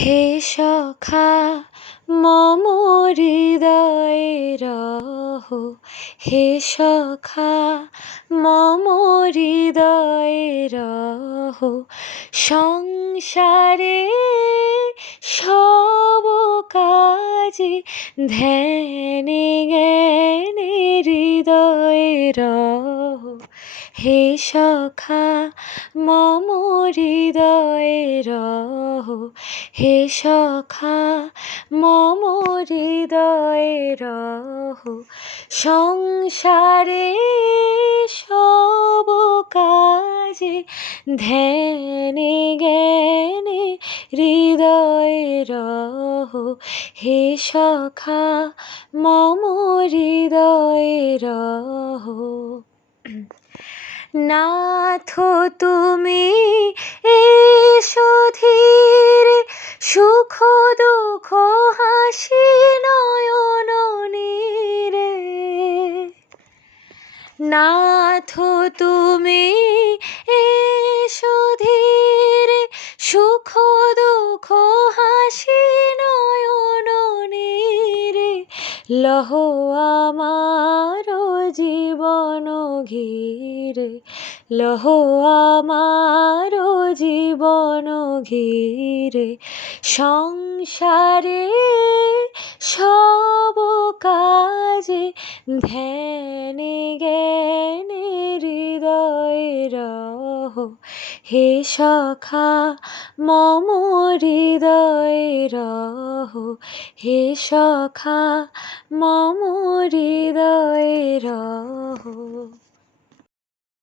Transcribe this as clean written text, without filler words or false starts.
হে সখা মম হৃদয়ে রহ, হে সখা মম হৃদয়ে রহ। সংসারে সব কাজে ধ্যানে জ্ঞানে হৃদয়ে রহ, হে সখা মম হৃদয়ে রহ, হে সখা মম হৃদয়ে রহ। সংসারে সব কাজে ধ্যানে জ্ঞানে হৃদয়ে রহ, হে সখা মম হৃদয়ে রহ। নাথ তুমি এসো ধীরে, সুখ দুঃখ হাসি নয়ন নীরে। নাথ তুমি এসো ধীরে, সুখ দুঃখ হাসি নয়ন নীরে। লহ আমার জীবন ঘিরে, লহ আমার জীবন ঘিরে। সংসারে সব কাজে ধ্যানে জ্ঞানে হৃদয়ে রহ, হে সখা মম হৃদয়ে রহ, হে সখা মম হৃদয়ে রহ।